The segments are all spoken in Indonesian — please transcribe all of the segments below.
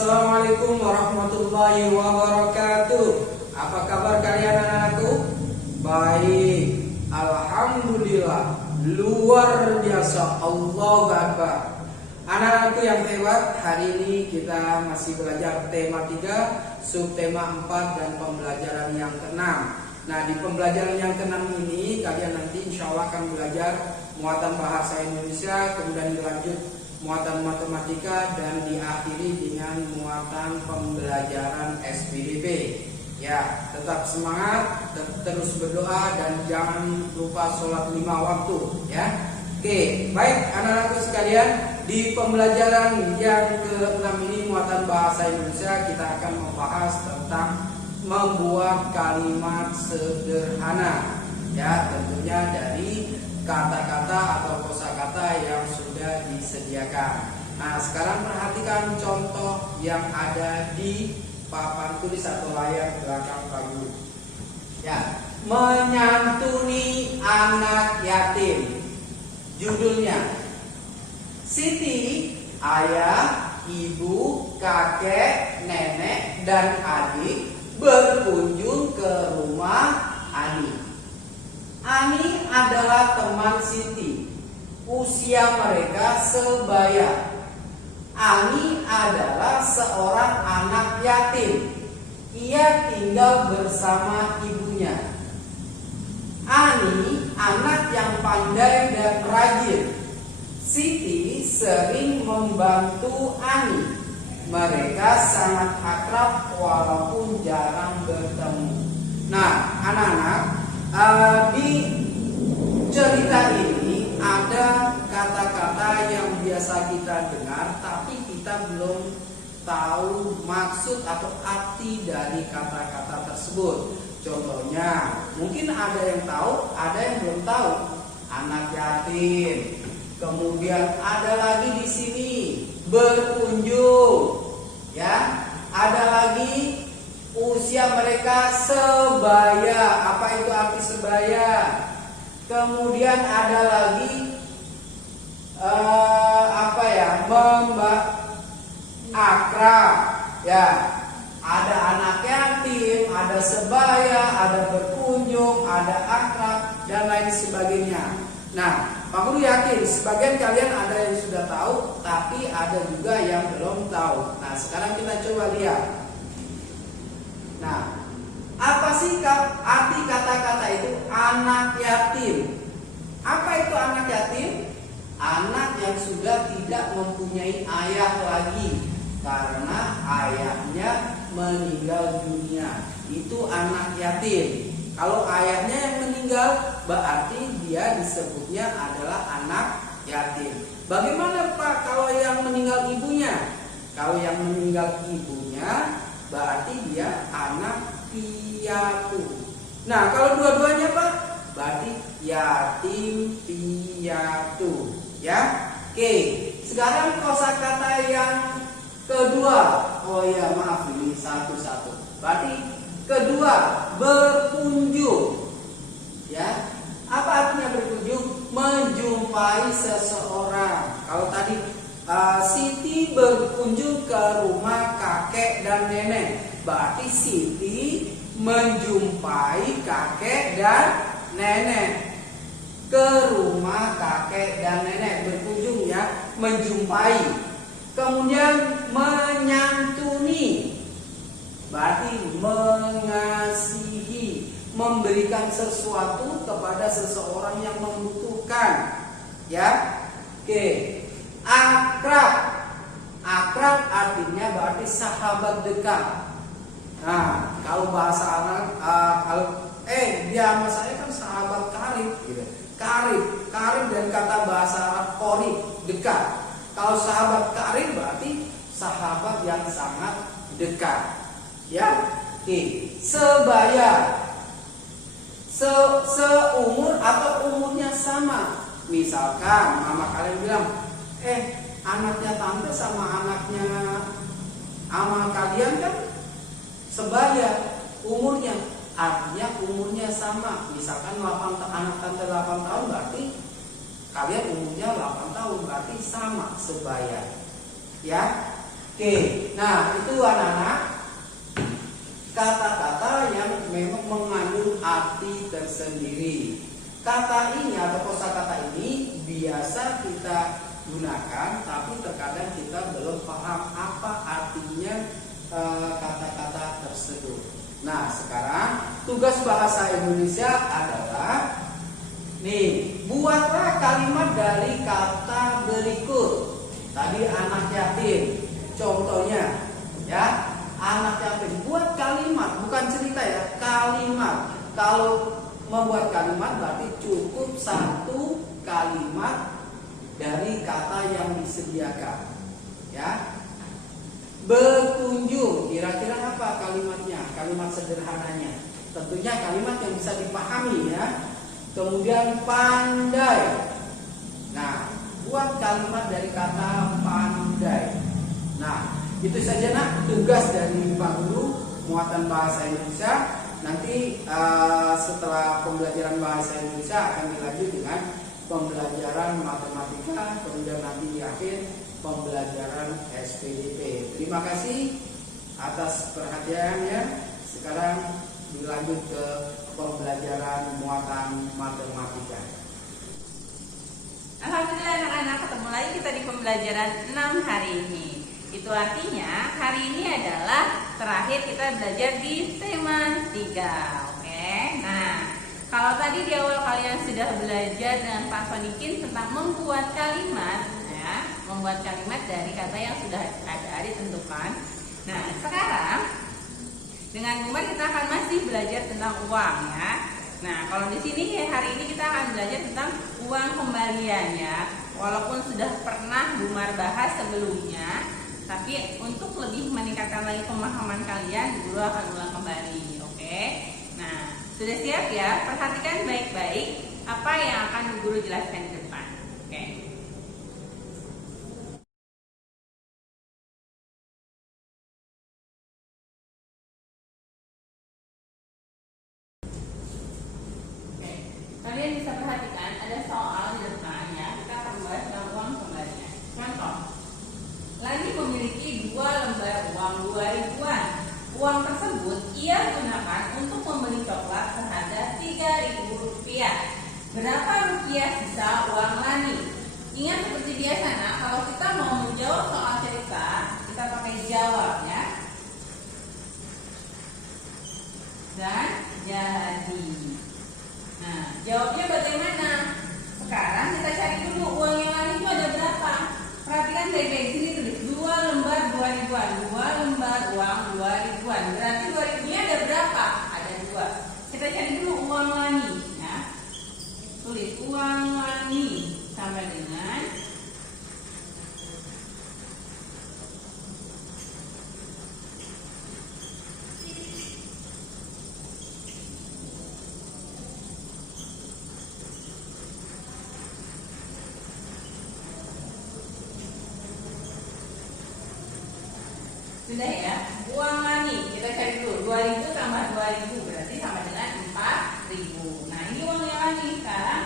Assalamualaikum warahmatullahi wabarakatuh. Apa kabar kalian anak-anakku? Baik, alhamdulillah, luar biasa, Allahu Akbar. Anak-anakku yang hebat, hari ini kita masih belajar tema 3, subtema 4 dan pembelajaran yang ke-6. Nah, di pembelajaran yang ke-6 ini kalian nanti insya Allah akan belajar muatan bahasa Indonesia, kemudian dilanjut muatan matematika, dan diakhiri dengan muatan pembelajaran SPDP. Ya, tetap semangat, terus berdoa, dan jangan lupa sholat 5 waktu. Ya, oke, baik anak-anakku sekalian, di pembelajaran yang ke-6 ini muatan bahasa Indonesia kita akan membahas tentang membuat kalimat sederhana. Ya, tentunya dari kata-kata atau kosakata yang sudah disediakan. Nah, sekarang perhatikan contoh yang ada di papan tulis atau layar belakang Pak Guru. Ya, menyantuni anak yatim. Judulnya Siti, ayah, ibu, kakek, nenek, dan adik berkunjung ke rumah Ani. Ani adalah teman Siti. Usia mereka sebaya. Ani adalah seorang anak yatim. Ia tinggal bersama ibunya. Ani anak yang pandai dan rajin. Siti sering membantu Ani. Mereka sangat akrab walaupun jarang bertemu. Nah, anak-anak, di cerita ini ada kata-kata yang biasa kita dengar, tapi kita belum tahu maksud atau arti dari kata-kata tersebut. Contohnya, mungkin ada yang tahu, ada yang belum tahu. Anak yatim. Kemudian ada lagi di sini berkunjung. Ya, ada lagi usia mereka sebaya. Apa itu arti sebaya? Kemudian ada lagi akrab. Ya, ada anak yatim, ada sebaya, ada berkunjung, ada akrab, dan lain sebagainya. Nah, Pak Guru yakin sebagian kalian ada yang sudah tahu, tapi ada juga yang belum tahu. Nah, sekarang kita coba lihat. Nah, apa sih arti kata-kata itu anak yatim? Apa itu anak yatim? Anak yang sudah tidak mempunyai ayah lagi karena ayahnya meninggal dunia. Itu anak yatim. Kalau ayahnya yang meninggal, berarti dia disebutnya adalah anak yatim. Bagaimana Pak kalau yang meninggal ibunya? Kalau yang meninggal ibunya, berarti dia anak piatu. Nah, kalau dua-duanya Pak, berarti yatim piatu. Ya, oke. Sekarang kosakata yang kedua. Oh ya, maaf ini satu-satu. Berarti kedua, berkunjung. Ya, apa artinya berkunjung? Menjumpai seseorang. Kalau tadi Siti berkunjung ke rumah kakek dan nenek, berarti Siti menjumpai kakek dan nenek. Ke rumah kakek dan nenek, berkunjung ya, menjumpai. Kemudian menyantuni, berarti mengasihi, memberikan sesuatu kepada seseorang yang membutuhkan. Ya, oke. Akrab, akrab artinya berarti sahabat dekat. Nah, kalau bahasa Arab, dia sama saya kan sahabat karib, gitu. Karib dan kata bahasa Arab qorib, dekat. Kalau sahabat karib berarti sahabat yang sangat dekat. Ya, oke. Sebaya, seumur atau umurnya sama. Misalkan mama kalian bilang, anaknya tante sama anaknya ama kalian kan sebaya umurnya, artinya umurnya sama. Misalkan anak tante 8 tahun, berarti kalian umurnya 8 tahun, berarti sama, sebaya. Ya, Oke, nah itu anak-anak kata-kata yang memang mengandung arti tersendiri. Kata ini atau kosakata ini biasa kita gunakan, tapi terkadang kita belum paham apa artinya kata-kata tersebut. Nah, sekarang tugas bahasa Indonesia adalah buatlah kalimat dari kata berikut. Tadi anak yatim, contohnya ya, anak yatim. Buat kalimat, bukan cerita ya, kalimat. Kalau membuat kalimat berarti cukup satu kalimat dari kata yang disediakan. Ya. Berkunjung, kira-kira apa kalimatnya? Kalimat sederhananya. Tentunya kalimat yang bisa dipahami ya. Kemudian pandai. Nah, buat kalimat dari kata pandai. Nah, itu saja nak tugas dari Pak Guru muatan bahasa Indonesia. Nanti setelah pembelajaran bahasa Indonesia akan dilanjut dengan pembelajaran matematika, kemudian nanti di akhir pembelajaran SPDP. Terima kasih atas perhatiannya. Sekarang dilanjut ke pembelajaran muatan matematika. Alhamdulillah anak-anak, ketemu lagi kita di pembelajaran 6 hari ini. Itu artinya hari ini adalah terakhir kita belajar di tema 3. Oke. Nah, kalau tadi di awal kalian sudah belajar dengan Pak Sonikin tentang membuat kalimat ya, membuat kalimat dari kata yang sudah ada ditentukan. Nah, sekarang dengan Umar kita akan masih belajar tentang uang ya. Nah, kalau di sini hari ini kita akan belajar tentang uang kembalian ya. Walaupun sudah pernah Umar bahas sebelumnya, tapi untuk lebih meningkatkan lagi pemahaman kalian, Guru akan ulang kembali. Oke. Nah, sudah siap ya? Perhatikan baik-baik apa yang akan Guru jelaskan di depan. Oke. Kalian bisa perhatikan ada soal di depan ya. Kita akan bahas tentang uang kembalian. Contoh, Lani memiliki 2 lembar uang 2.000-an. Uang tersebut ia gunakan untuk membeli coklat seharga Rp3.000. Berapa rupiah sisa uang Lani? Ingat seperti biasa nah, kalau kita mau menjawab soal cerita, kita pakai jawab ya. Dan jadi. Nah, jawabnya bagaimana? Sekarang kita cari dulu uang yang Lani itu ada berapa. Perhatikan baik-baik, sini tulis 2 lembar 2.000-an. 2 lembar uang 2.000-an. Berarti 2.000-nya ada berapa? Ada 2. Kita cari dulu uang Lani ya. Tulis uang Lani sama dengan sudah ya, uang Lani kita cari dulu 2.000 tambah 2.000 berarti sama dengan 4.000. Nah, ini uangnya Lani. Sekarang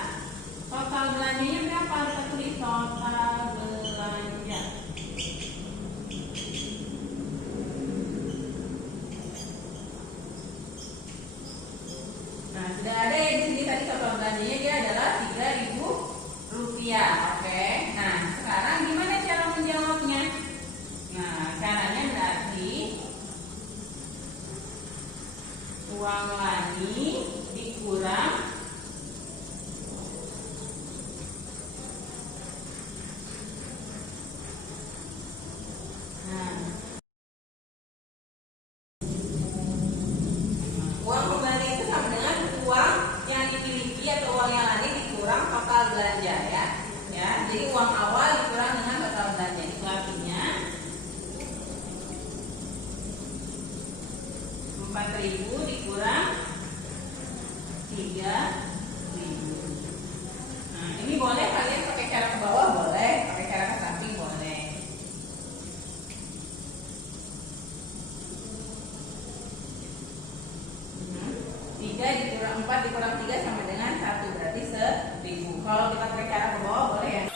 total belanjanya berapa? Kita tulis total belanja. Nah, sudah ada ya di sini tadi total belanjanya dia adalah Rp3.000. Oke. Nah, sekarang gimana cara menjawabnya? Nah, caranya berarti uang Lani dikurang uang kembali itu sama dengan uang yang dimiliki atau uang yang Lani dikurang total belanja ya. Ya, jadi uang awal dikurang dengan total belanja. Itu artinya 4.000 dikurang 3.000. Nah, ini boleh kalian pakai cara ke bawah, boleh pakai cara ke samping, boleh. Tiga dikurang 4 dikurang 3 sama dengan 1, berarti 1.000. Kalau kita pakai cara ke bawah boleh ya.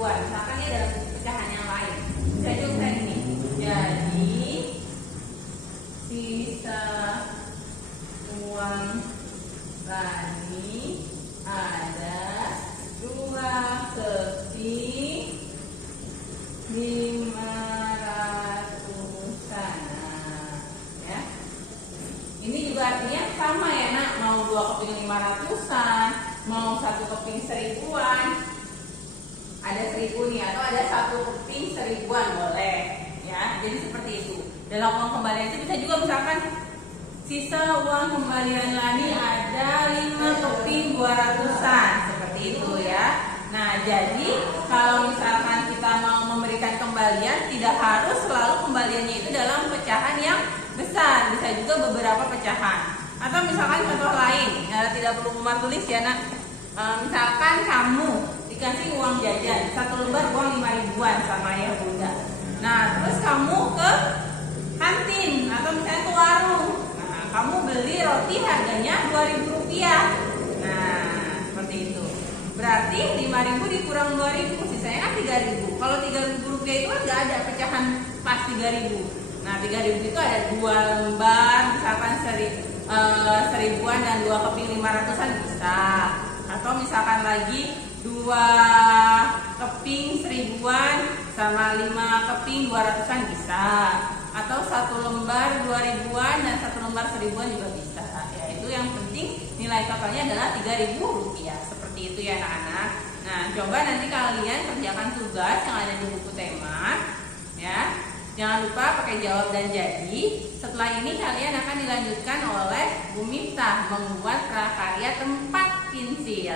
ribuan. Misalkan ini dalam pecahan yang lain. Bisa juga kayak gini. Jadi sisa uang tani ada 2 keping 500-an. Ya. Ini juga artinya sama ya nak, mau 2 keping 500-an, mau 1 keping 1000-an. Ada 1000 nih, atau ada 1 keping 1000-an boleh. Ya, jadi seperti itu. Dalam uang kembalian itu bisa juga misalkan sisa uang kembalian Lani ada 5 keping 200-an, seperti itu ya. Nah, jadi kalau misalkan kita mau memberikan kembalian, tidak harus selalu kembaliannya itu dalam pecahan yang besar, bisa juga beberapa pecahan. Atau misalkan contoh lain, ya, tidak perlu Umar tulis ya nak. Misalkan kamu dikasih uang jajan 1 lembar uang 5 ribuan sama ayah bunda. Nah, terus kamu ke kantin atau misalnya ke warung. Nah, kamu beli roti harganya Rp2.000. Nah, seperti itu. Berarti 5.000 dikurang 2.000, sisanya kan 3.000. Kalau 3.000 rupiah itu kan nggak ada pecahan pas 3.000. Nah, 3.000 itu ada 2 lembar, misalkan 1000-an dan 2 keping 500-an bisa. Atau misalkan lagi 2 keping 1000-an sama 5 keping 200-an bisa. Atau 1 lembar 2000-an dan 1 lembar 1000-an juga bisa. Ya, itu yang penting nilai totalnya adalah Rp3.000. Seperti itu ya anak-anak. Nah, coba nanti kalian kerjakan tugas yang ada di buku tema ya. Jangan lupa pakai jawab dan jadi. Setelah ini kalian akan dilanjutkan oleh Bu Miftah membuat prakarya tempat pensil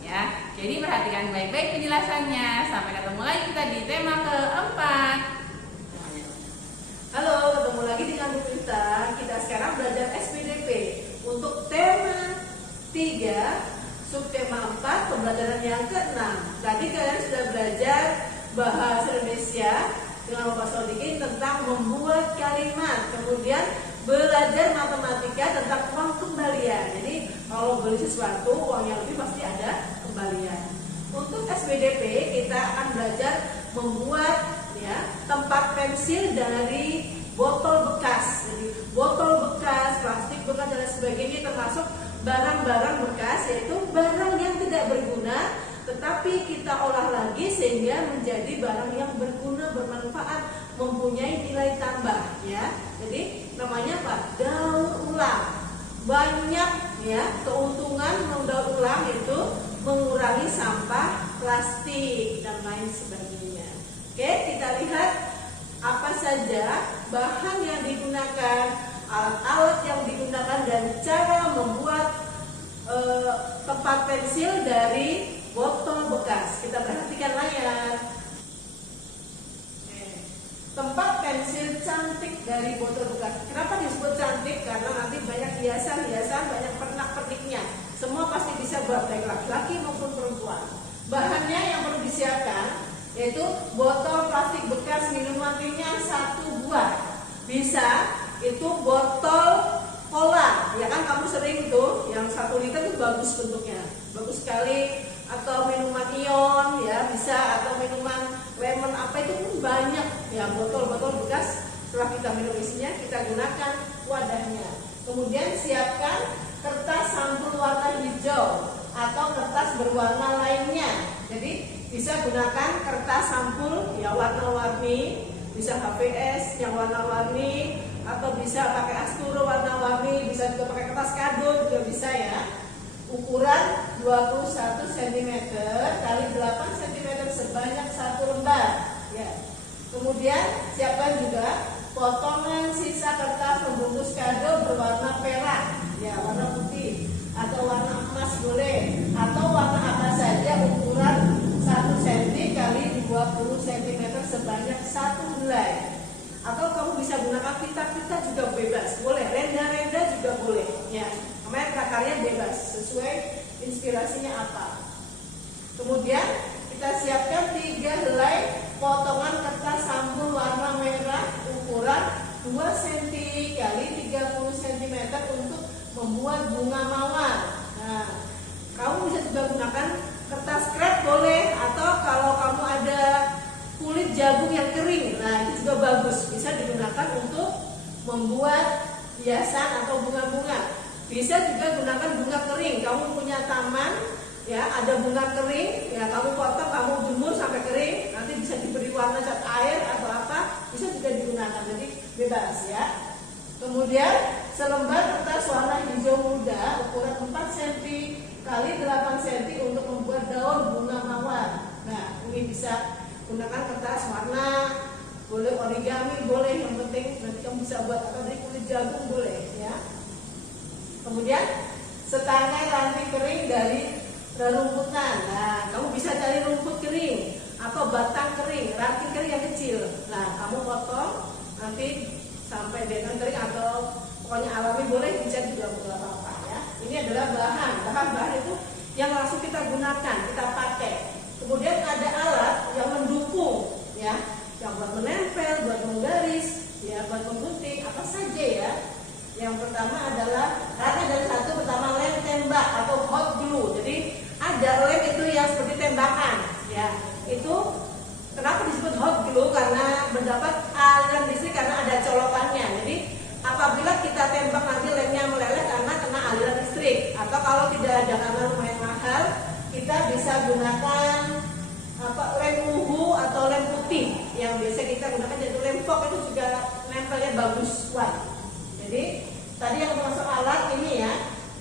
ya. Jadi perhatikan baik-baik penjelasannya. Sampai ketemu lagi kita di tema keempat. Halo, ketemu lagi dengan Bu Miftah. Kita sekarang belajar SPDP untuk tema 3, subtema 4, pembelajaran yang ke-6. Tadi kalian sudah belajar bahasa Indonesia dengan Bapak Sodikin tentang membuat kalimat, kemudian belajar matematika tentang uang kembalian. Jadi kalau beli sesuatu uang yang lebih pasti ada kembalian. Untuk SPDP kita akan belajar membuat ya tempat pensil dari botol bekas. Jadi botol bekas, plastik bekas dan sebagainya termasuk barang-barang bekas, yaitu barang yang tidak berguna tetapi kita olah lagi sehingga menjadi barang yang berguna, bermanfaat, mempunyai nilai tambah ya. Jadi namanya apa? Daur ulang. Banyak ya keuntungan mendaur ulang itu mengurangi sampah plastik dan lain sebagainya. Oke, kita lihat apa saja bahan yang digunakan, alat-alat yang digunakan dan cara membuat tempat pensil dari botol bekas. Kita perhatikan layar. Tempat pensil cantik dari botol bekas. Kenapa disebut cantik? Karena nanti banyak hiasan-hiasan, banyak pernak-perniknya. Semua pasti bisa buat baik laki-laki maupun perempuan. Bahannya yang perlu disiapkan yaitu botol plastik bekas minuman ringan 1 buah. Bisa itu botol cola, ya kan kamu sering tuh yang 1 liter itu bagus bentuknya, bagus sekali. Atau minuman ion ya bisa, atau minuman lemon apa itu pun banyak ya botol-botol bekas. Setelah kita minum isinya kita gunakan wadahnya. Kemudian siapkan kertas sampul warna hijau atau kertas berwarna lainnya. Jadi bisa gunakan kertas sampul ya warna-warni, bisa HVS yang warna-warni, atau bisa pakai asturo warna-warni, bisa juga pakai kertas kado juga bisa ya. Ukuran 21 cm kali 8 cm sebanyak 1 lembar ya. Kemudian siapkan juga potongan sisa kertas pembungkus kado berwarna perak ya, warna putih atau warna emas boleh, atau warna apa saja ukuran 1 cm kali 20 cm sebanyak 1 helai. Atau kamu bisa gunakan pita-pita juga bebas, boleh, renda-renda juga boleh ya. Namanya prakarya bebas, sesuai inspirasinya apa. Kemudian kita siapkan 3 helai potongan kertas sampul warna merah ukuran 2 cm kali 30 cm untuk membuat bunga mawar. Nah, kamu bisa juga gunakan kertas krep boleh, atau kalau kamu ada kulit jagung yang kering, nah itu juga bagus, bisa digunakan untuk membuat hiasan atau bunga-bunga. Bisa juga gunakan bunga kering. Kamu punya taman, ya ada bunga kering, ya kamu potong, kamu jemur sampai kering, nanti bisa diberi warna cat air atau apa, bisa juga digunakan. Jadi bebas ya. Kemudian selembar kertas warna hijau muda ukuran 4 cm kali 8 cm untuk membuat daun bunga mawar. Nah ini bisa gunakan kertas warna, boleh origami, boleh, yang penting nanti kamu bisa buat apa dari kulit jagung boleh ya. Kemudian setangkai ranting kering dari rerumputan. Nah kamu bisa cari rumput kering atau batang kering, ranting kering yang kecil. Nah kamu potong nanti sampai dengan kering atau pokoknya alami boleh, bisa juga nggak apa-apa ya. Ini adalah bahan itu yang langsung kita gunakan, kita pakai. Kemudian ada alat yang mendukung ya, yang buat menempel, buat menggaris, ya buat menggunting, apa saja ya. Yang pertama adalah karena dari satu pertama lem tembak atau hot glue. Jadi ada lem itu yang seperti tembakan ya. Itu kenapa disebut hot glue? Karena mendapat aliran listrik karena ada colokannya. Jadi apabila kita tembak nanti lemnya meleleh karena kena aliran listrik. Atau kalau tidak ada karena lumayan mahal, kita bisa gunakan lem uhu atau lem putih yang biasa kita gunakan, yaitu lem fog, itu juga nempelnya bagus kuat. Jadi tadi yang termasuk alat ini ya,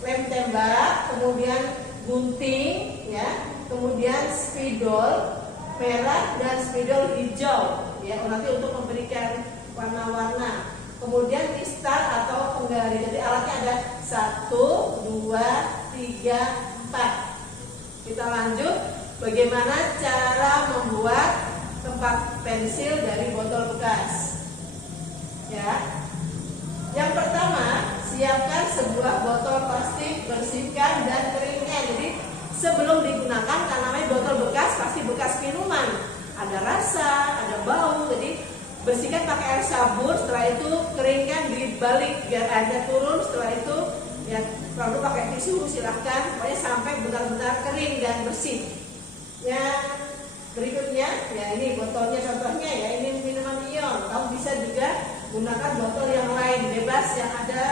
lem tembak, kemudian gunting ya, kemudian spidol merah dan spidol hijau ya, nanti untuk memberikan warna-warna. Kemudian listar atau penggaris. Jadi alatnya ada 1, 2, 3, 4. Kita lanjut bagaimana cara membuat tempat pensil dari botol bekas. Ya. Yang pertama, siapkan sebuah botol plastik, bersihkan dan keringkan. Jadi sebelum digunakan, karena namanya botol bekas pasti bekas minuman, ada rasa, ada bau. Jadi bersihkan pakai air sabun, setelah itu keringkan dibalik biar airnya turun. Setelah itu ya lalu pakai tisu silahkan, pokoknya sampai benar-benar kering dan bersih. Yang berikutnya ya ini botolnya, contohnya ya ini minuman ion. Kamu bisa juga gunakan botol yang lain bebas yang ada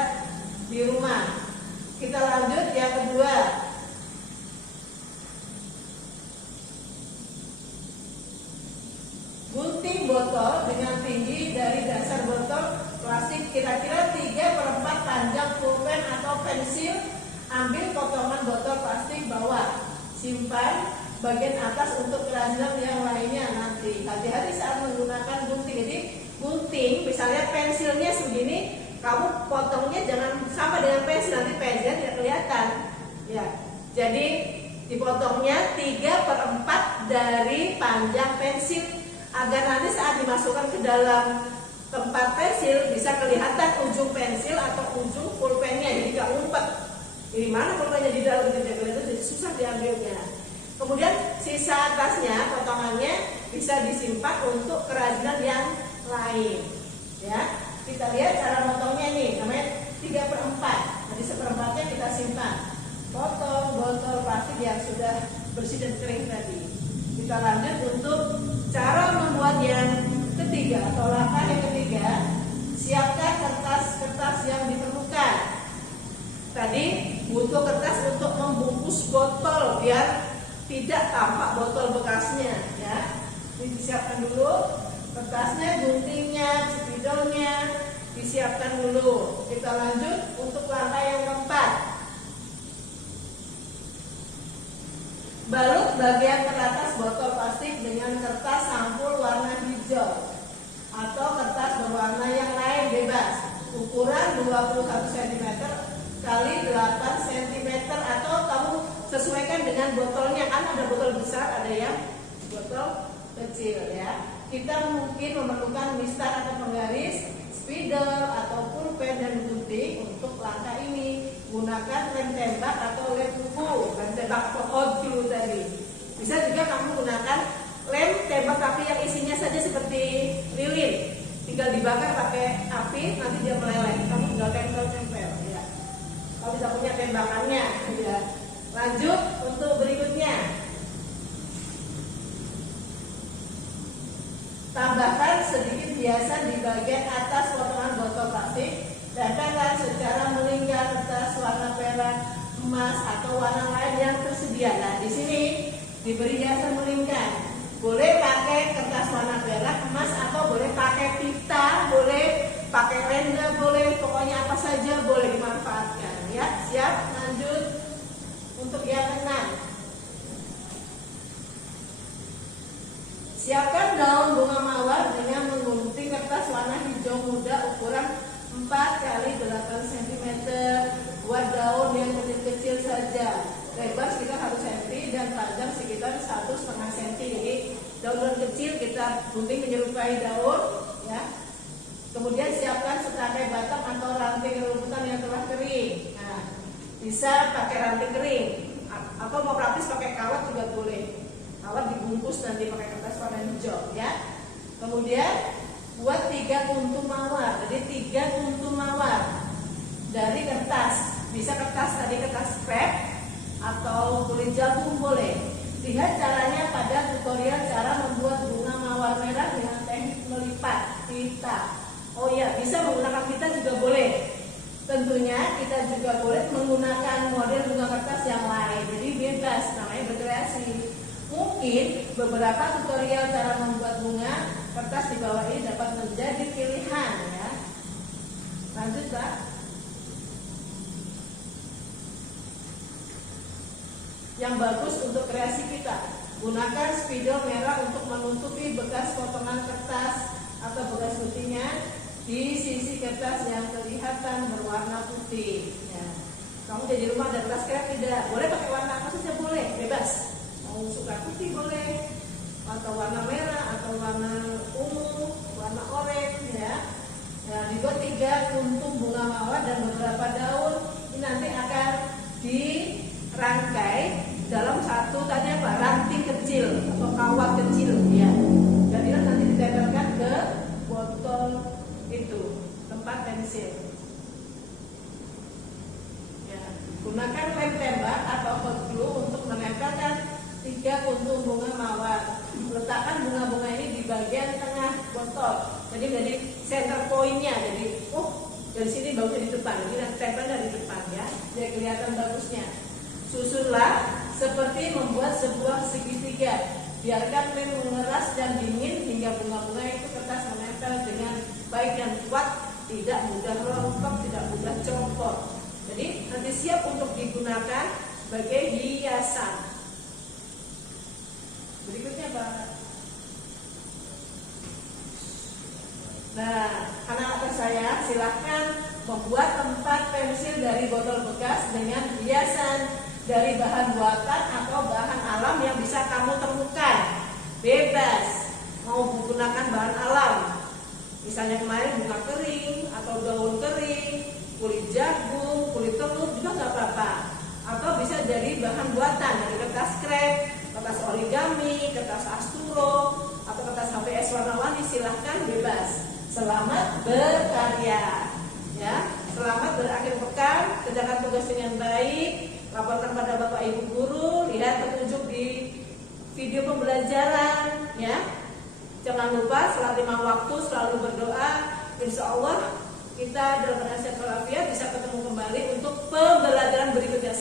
di rumah. Kita lanjut yang kedua. Gunting botol dengan tinggi dari dasar botol plastik kira-kira 3/4 panjang pulpen atau pensil. Ambil potongan botol plastik bawah, simpan bagian atas untuk kerajinan yang lainnya nanti. Hati-hati saat menggunakan gunting. Jadi gunting, misalnya pensilnya segini, kamu potongnya jangan sama dengan pensil, nanti pensilnya tidak kelihatan. Ya, jadi dipotongnya 3/4 dari panjang pensil agar nanti saat dimasukkan ke dalam tempat pensil bisa kelihatan ujung pensil atau ujung pulpennya, jadi nggak ngumpet. Di mana pulpennya di dalam tidak kelihatan, jadi susah diambilnya. Kemudian sisa atasnya potongannya bisa disimpan untuk kerajinan yang lain. Ya, kita lihat cara motongnya nih, namanya 3/4. Jadi 1/4-nya kita simpan. Potong botol plastik yang sudah bersih dan kering tadi. Kita lanjut untuk cara membuat yang ketiga atau langkah yang ketiga. Siapkan kertas-kertas yang diperlukan. Tadi butuh kertas untuk membungkus botol biar tidak tampak botol bekasnya ya. Ini disiapkan dulu kertasnya, guntingnya, spidolnya disiapkan dulu. Kita lanjut untuk langkah yang keempat. Balut bagian teratas botol plastik dengan kertas sampul warna hijau atau kertas berwarna yang lain bebas. Ukuran 21 cm kali 8 cm atau kamu sesuaikan dengan botolnya, kan ada botol besar, ada yang botol kecil ya. Kita mungkin memerlukan mistar atau penggaris, spidol atau pulpen dan gunting. Untuk langkah ini gunakan lem tembak atau lem uhu, lem tembak hot glue tadi. Bisa juga kamu gunakan lem tembak tapi yang isinya saja seperti lilin, tinggal dibakar pakai api, nanti dia meleleh. Kamu tinggal tempel-tempel ya. Kamu bisa punya tembakannya ya. Lanjut untuk berikutnya. Tambahkan sedikit hiasan di bagian atas potongan botol plastik. Tempelkan secara melingkar kertas warna perak, emas atau warna lain yang tersedia. Nah, di sini diberi hiasan melingkar. Boleh pakai kertas warna perak, emas, atau boleh pakai pita, boleh pakai renda, boleh, pokoknya apa saja boleh dimanfaatkan. Ya, siap? Lanjut untuk yang keenam. Siapkan daun bunga mawar dengan menggunting kertas warna hijau muda ukuran 4 x 8 cm. Buat daun yang kecil-kecil saja. Lebar sekitar 1 cm dan panjang sekitar 1,5 cm. Jadi daun kecil kita gunting menyerupai daun, ya. Kemudian siapkan setakai batang atau ranting rumputan yang telah kering. Nah, bisa pakai ranting kering atau mau praktis pakai kawat juga boleh. Kawat dibungkus nanti pakai kertas warna hijau, ya. Kemudian buat 3 kuntum mawar. Jadi 3 kuntum mawar dari kertas. Bisa kertas tadi, kertas scrap atau kulit jagung boleh. Lihat caranya pada tutorial cara membuat bunga mawar merah dengan teknik melipat pita. Oh iya, bisa menggunakan pita juga boleh. Tentunya kita juga boleh menggunakan model bunga kertas yang lain. Jadi bebas, namanya berkreasi. Mungkin beberapa tutorial cara membuat bunga kertas di bawah ini dapat menjadi pilihan, ya. Lanjut, Pak. Yang bagus untuk kreasi kita, gunakan spidol merah untuk menutupi bekas potongan kertas atau bekas guntingan di sisi kertas yang kelihatan berwarna putih, ya. Kamu jadi rumah dan kertas scrap tidak boleh pakai warna apa saja, boleh, bebas. Mau suka putih boleh, atau warna merah, atau warna ungu, warna oranye, ya. Nah, dibuat 3 kuntum bunga mawar dan beberapa daun. Ini nanti akan dirangkai dalam satu tadi apa, ranting kecil atau kawat kecil, ya. Dan ini nanti ditempelkan ke botol itu, tempat pensil. Ya, gunakan lem tembak atau hot glue untuk menempelkan 3 kuntum bunga mawar. Letakkan bunga-bunga ini di bagian tengah botol. Jadi center pointnya. Jadi, dari sini bagusnya di depan. Jadi nanti tempel dari depan, ya. Jadi kelihatan bagusnya. Susunlah seperti membuat sebuah segitiga. Biarkan lem mengeras dan dingin hingga bunga-bunga itu kertas menempel dengan baik dan kuat, tidak mudah rontok, tidak mudah copot. Jadi nanti siap untuk digunakan sebagai hiasan. Berikutnya, Pak. Nah, anak-anak saya silahkan membuat 4 pensil dari botol bekas dengan hiasan dari bahan buatan atau bahan alam yang bisa kamu temukan. Bebas mau menggunakan bahan alam, misalnya kemarin bunga kering atau daun kering, kulit jagung, kulit telur juga nggak apa-apa. Atau bisa dari bahan buatan, dari kertas scrap, kertas origami, kertas asturo, atau kertas HVS warna-warni, silahkan bebas. Selamat berkarya, ya. Selamat berakhir pekan, kerjakan tugas dengan baik. Laporkan pada Bapak Ibu guru, lihat petunjuk di video pembelajaran, ya. Jangan lupa setelah 5 waktu selalu berdoa. Insya Allah kita dalam penasihat walafiat bisa ketemu kembali untuk pembelajaran berikutnya.